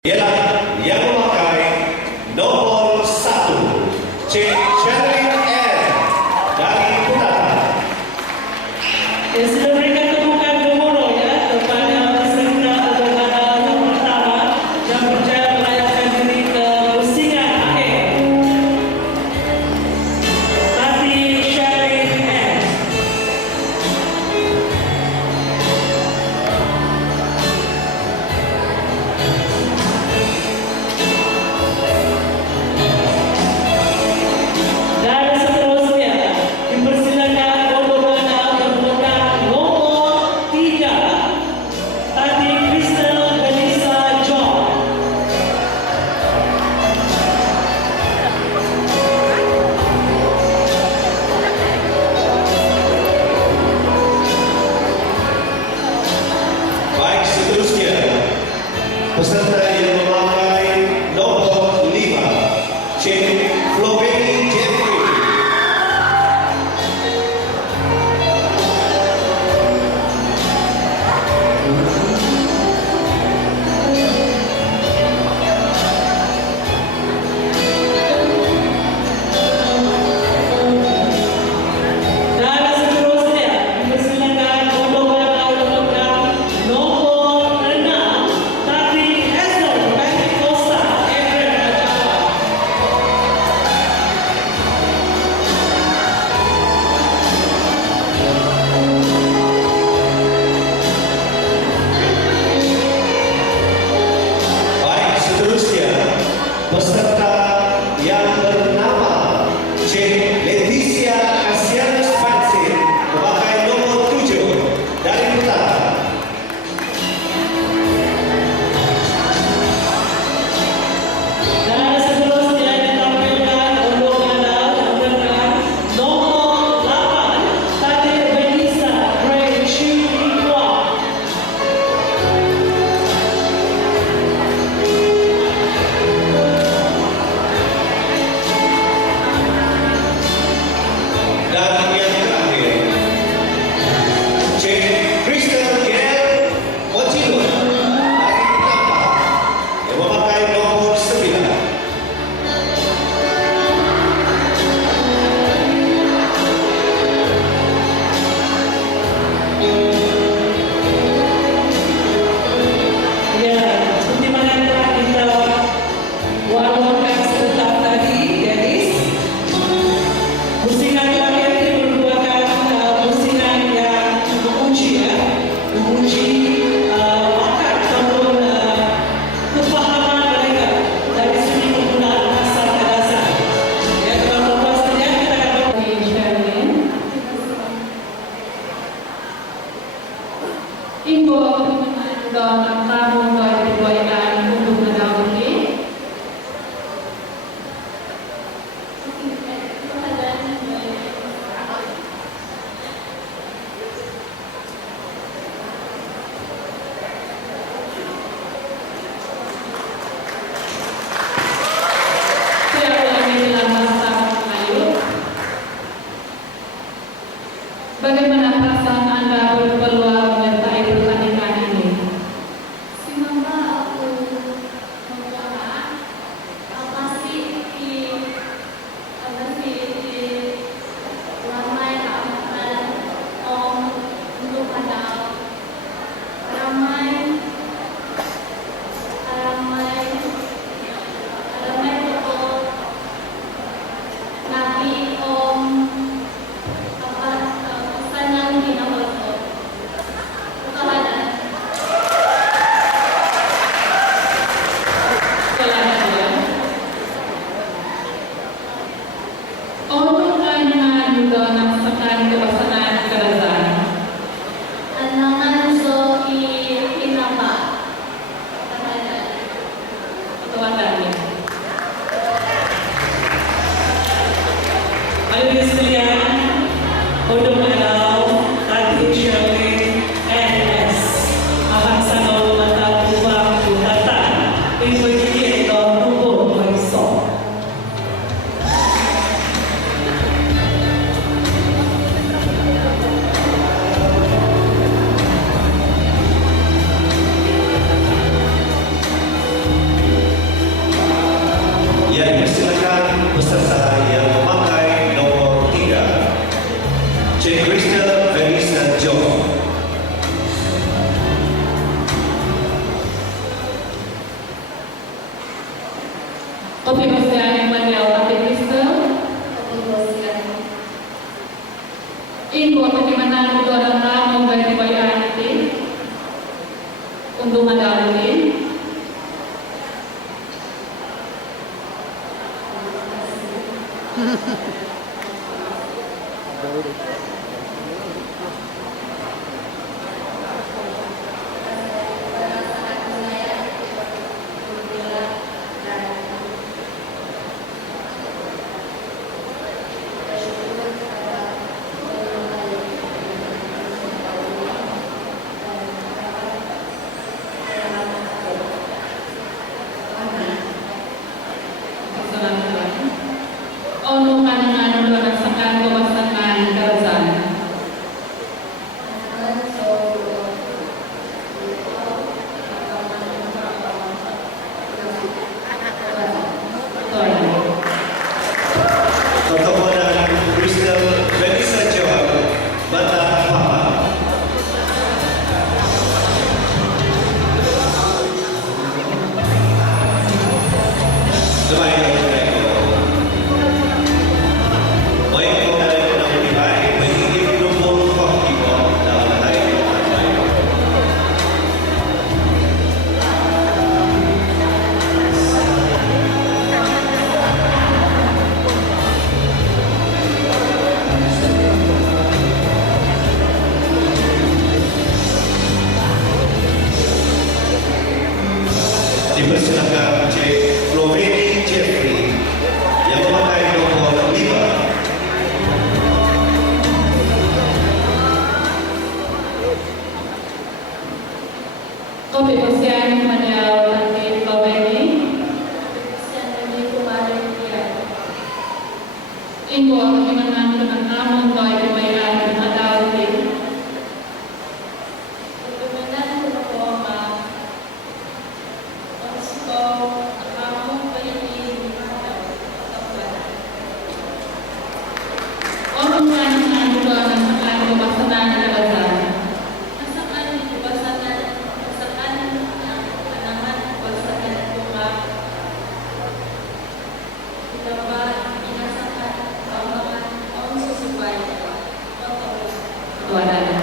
Ialah yang memakai nomor 1 Cik Sherlyn R dari Putara. Ya, sudah berikan tepukan gemuruh ya kepada peserta daripada yang pertama yang berjaya melayakkan diri ke pusingan akhir. Tati Sherlyn R. Dan seterusnya dipersilakan untuk mengenal berpegang nomor 3 Tati Crystal Melissa John. Baik, seterusnya peserta yang memakai nomor 5 Cik Floveni Jeffrey. Dan seterusnya dipersilakan untuk mengenal berpegang nomor 6 Tati Esther Pentikosta Efren Jawa. Baik, seterusnya peserta yang bernama Cik Leticia Asianus Fansin memakai nomor 7 dari Putara. Dan seterusnya ditampilkan untuk mengenal berpegang nomor 8 Tati Melissa Gray Chiu Hua. Dan yang terakhir Cik Crystal Gail Ochino dari Tampak yang memakai nomor 9. Ya, seperti mana telah kita warnakan sebentar tadi, gadis. Pusingan terakhir ini merupakan pusingan yang menguji ya, menguji bakat ataupun kefahaman mereka dari segi penggunaan bahasa dasar. Ya, kalau pastinya kita akan Sherlyn. Ibu dan tamu dibuatkan untuk mendahului. Saya ulangi dalam bahasa Melayu. Bagaimana perasaan Anda berpeluang menyertai pertandingan ini? Semoga aku membuat apa sih di ramai om untuk ada ramai betul nabi om apa senang di nomor itu. Untuk Anda juga menyaksikan kebasahan kerajaan. Anangan so inapa Itu Anda ya. Hadirin sekalian, untuk mengenal Tati Sherlyn NS Ahang Sanol Mata Kubang Bukatan Pinpagigit ke Nubo Marisol. Kopimasian Manuel Antikrista. Info bagaimana kedua kamu bagi bayar nanti untuk madalin. Ono kanangan ulo rasakan kewasakan kawasan. Pertemuan Kristen Melissa Jawab, Bata Papa. Selain itu, baik modal yang dibaik mengingat nomor fakta dalam hari ini. Dipersilakan Cik Loveni Jeffrey yang memakai nomor 5. Kopimasian Manuel Antikrista. Info bagaimana dengan kamu bagi bayar untuk madalin. Ono kanangan ulo rasakan kewasakan kawasan. Tuanan.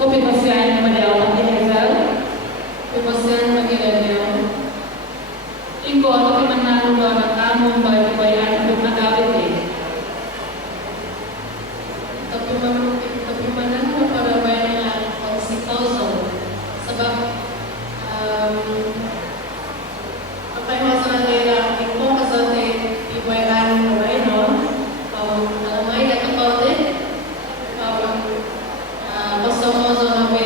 Kopimasian Manuel Antikrista. Kopimasian Manuel. Info bagaimana kedua kamu bagi bayar untuk madalin. Bagaimana kepada banyak konstitusi sebab apa yang masalah daerah itu kasate ibuan bayno alamay na kapatid kosto mo so nabe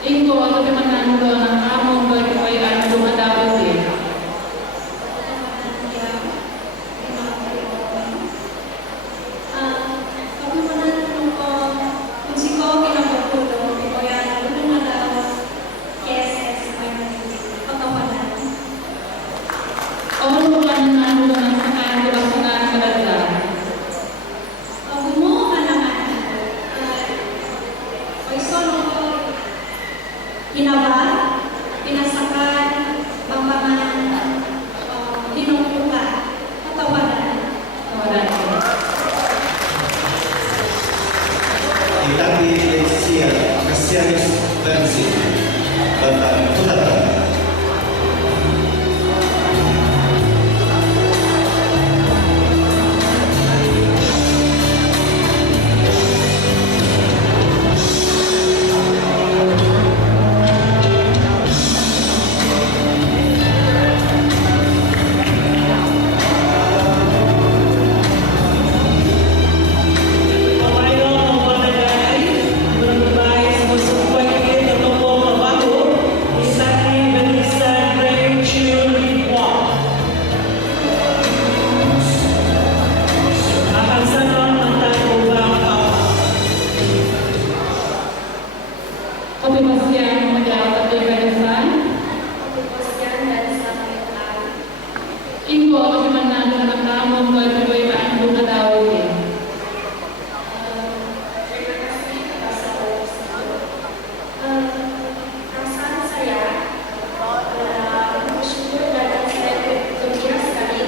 Ingko atau kemenangan doa kamu berkebaikan Tuhan Daud. Orang bukan menanggung dengan sekarang pelaksanaan kerajaan. Pinasakan pambangan dinungkukan atau badan. Itati Lesia Cassianus Versi Bapak Tutata. Kebebasan menjawab kebebasan. Ingko atau kemenangan doa kamu berkebaikan Tuhan Daud. Perasaan saya bersyukur dan saya gembira sekali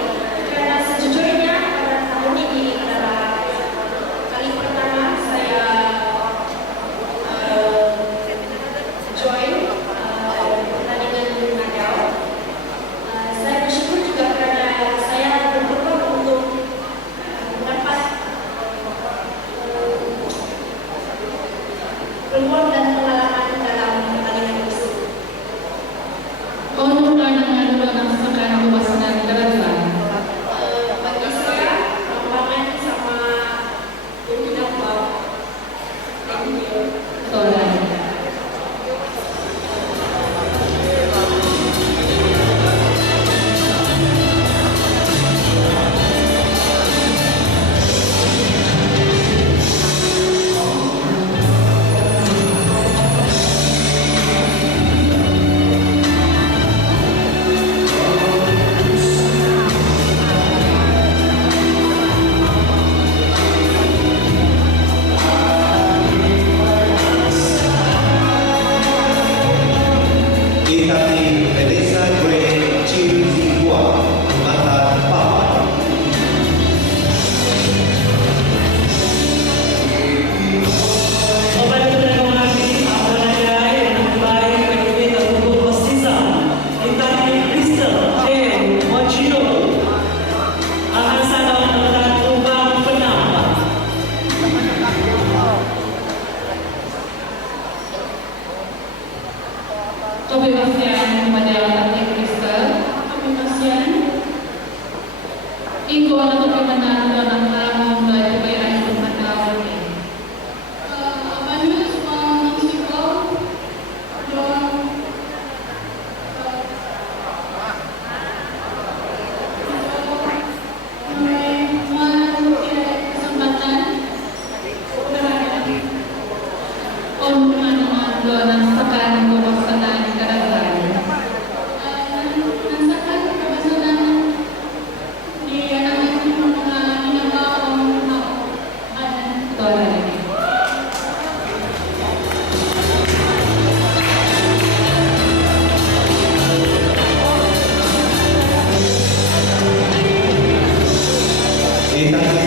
karena sejujurnya pada tahun ini adalah kali pertama saya join pertandingan Nadal. Saya bersyukur juga karena saya berpeluang untuk mendapat peluang dan pengalaman dalam pertandingan tersebut. Untuk pandangan doa sekarang pelaksanaan kerajaan. Bagi saya, pengalaman sama tidak wow. Thank you. Soalan. Itati Teresa Gray Chilzigua Mata Papa. Kebebasan menjawab Kristen. Kebebasan. Ingko atau kemenangan doa kamu berkebaikan Tuhan Daud. Itati